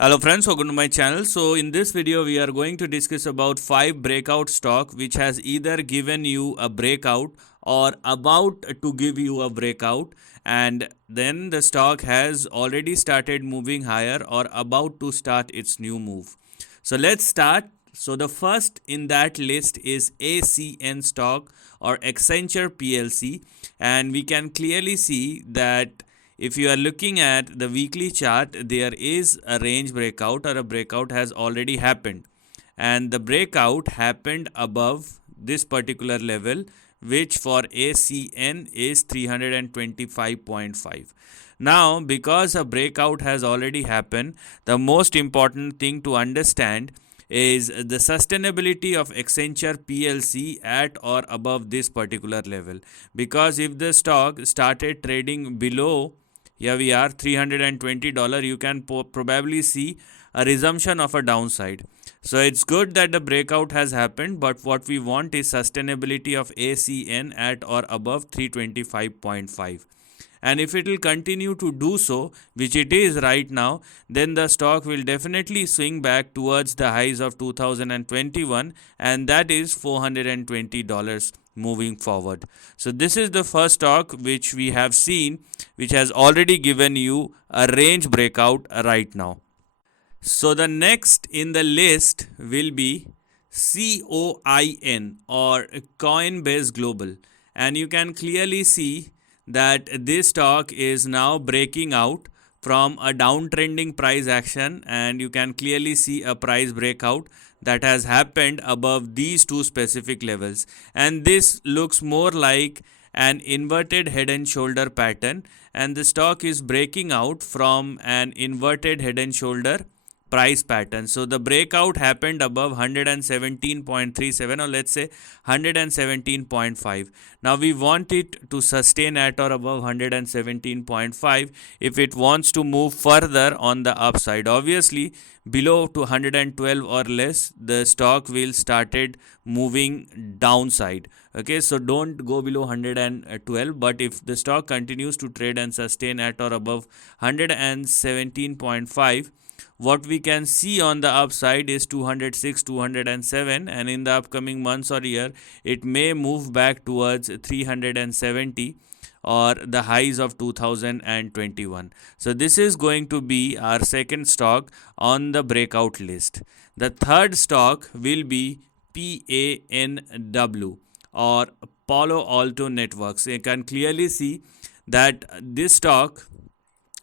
Hello friends, welcome to my channel. So in this video we are going to discuss about 5 breakout stock which has either given you a breakout or about to give you a breakout, and then the stock has already started moving higher or about to start its new move. So let's start. So the first in that list is ACN stock or Accenture PLC, and we can clearly see that if you are looking at the weekly chart, there is a range breakout or a breakout has already happened, and the breakout happened above this particular level, which for ACN is 325.5. Now, because a breakout has already happened, the most important thing to understand is the sustainability of Accenture PLC at or above this particular level. Because if the stock started trading below, here we are, $320, you can probably see a resumption of a downside. So it's good that the breakout has happened, but what we want is sustainability of ACN at or above 325.5. And if it will continue to do so, which it is right now, then the stock will definitely swing back towards the highs of 2021, and that is $420 moving forward. So this is the first stock which we have seen, which has already given you a range breakout right now. So the next in the list will be COIN or Coinbase Global, and you can clearly see that this stock is now breaking out from a downtrending price action, and you can clearly see a price breakout that has happened above these two specific levels, and this looks more like an inverted head and shoulder pattern, and the stock is breaking out from an inverted head and shoulder price pattern. So the breakout happened above 117.37, or let's say 117.5. Now we want it to sustain at or above 117.5 if it wants to move further on the upside. Obviously below to 112 or less, the stock will started moving downside. Okay, so don't go below 112, but if the stock continues to trade and sustain at or above 117.5, what we can see on the upside is 206, 207, and in the upcoming months or year, it may move back towards 370 or the highs of 2021. So this is going to be our second stock on the breakout list. The third stock will be PANW or Palo Alto Networks. You can clearly see that this stock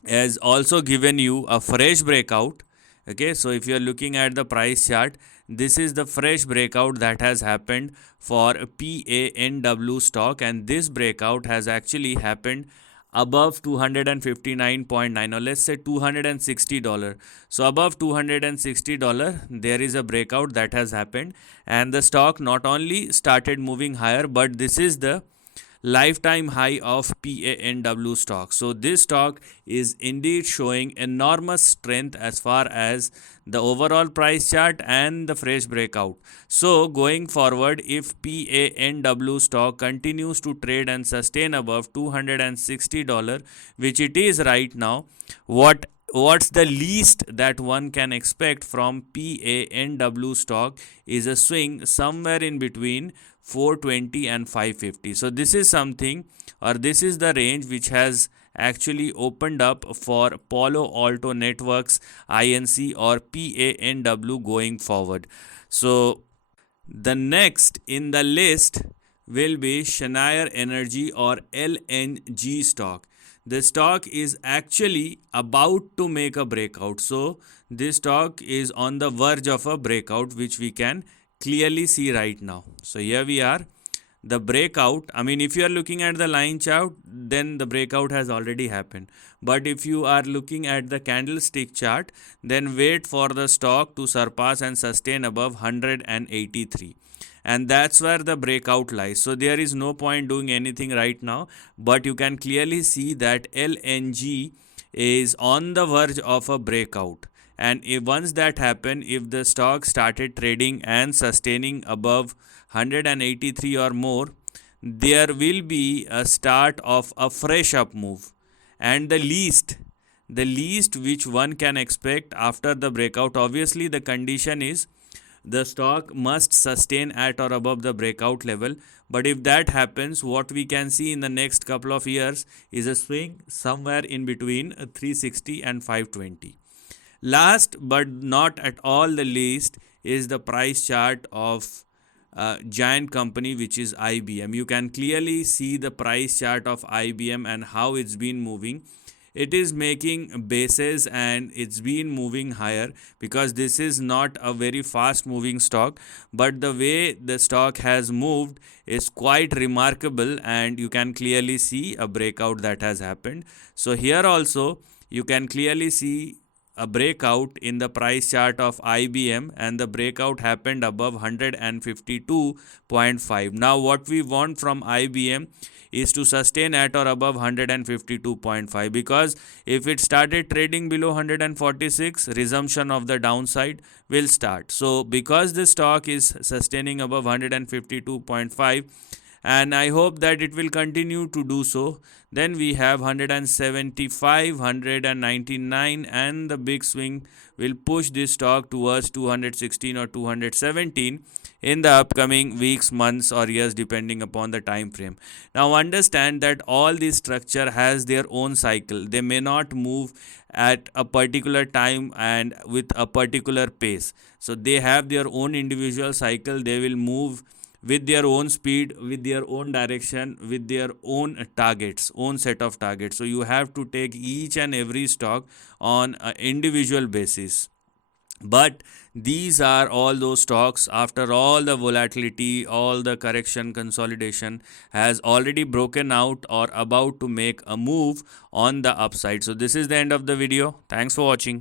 has also given you a fresh breakout. Okay, so if you are looking at the price chart, this is the fresh breakout that has happened for PANW stock, and this breakout has actually happened above 259.9, or let's say $260. So above $260 there is a breakout that has happened, and the stock not only started moving higher, but this is the lifetime high of PANW stock. So this stock is indeed showing enormous strength as far as the overall price chart and the fresh breakout. So going forward, if PANW stock continues to trade and sustain above $260, which it is right now, what's the least that one can expect from PANW stock is a swing somewhere in between 420 and 550. So this is something, or this is the range which has actually opened up for Palo Alto Networks INC or PANW going forward. So the next in the list will be Schneider Energy or LNG stock. The stock is actually about to make a breakout. So this stock is on the verge of a breakout, which we can clearly see right now. So here we are, the breakout. I mean, if you are looking at the line chart, then the breakout has already happened. But if you are looking at the candlestick chart, then wait for the stock to surpass and sustain above 183. And that's where the breakout lies. So there is no point doing anything right now, but you can clearly see that LNG is on the verge of a breakout. And if once that happen, if the stock started trading and sustaining above 183 or more, there will be a start of a fresh up move, and the least the least which one can expect after the breakout. Obviously, the condition is the stock must sustain at or above the breakout level. But if that happens, what we can see in the next couple of years is a swing somewhere in between 360 and 520. Last but not at all the least is the price chart of giant company, which is IBM. You can clearly see the price chart of IBM and how it's been moving. It is making bases and it's been moving higher, because this is not a very fast moving stock, but the way the stock has moved is quite remarkable, and you can clearly see a breakout that has happened. So here also you can clearly see a breakout in the price chart of IBM, and the breakout happened above 152.5. Now what we want from IBM is to sustain at or above 152.5, because if it started trading below 146, resumption of the downside will start. So because the stock is sustaining above 152.5, and I hope that it will continue to do so, then we have 175, 199, and the big swing will push this stock towards 216 or 217 in the upcoming weeks, months, or years, depending upon the time frame. Now understand that all this structure has their own cycle. They may not move at a particular time and with a particular pace. So they have their own individual cycle. They will move with their own speed, with their own direction, with their own targets, own set of targets. So you have to take each and every stock on an individual basis. But these are all those stocks, after all the volatility, all the correction, consolidation, has already broken out or about to make a move on the upside. So this is the end of the video. Thanks for watching.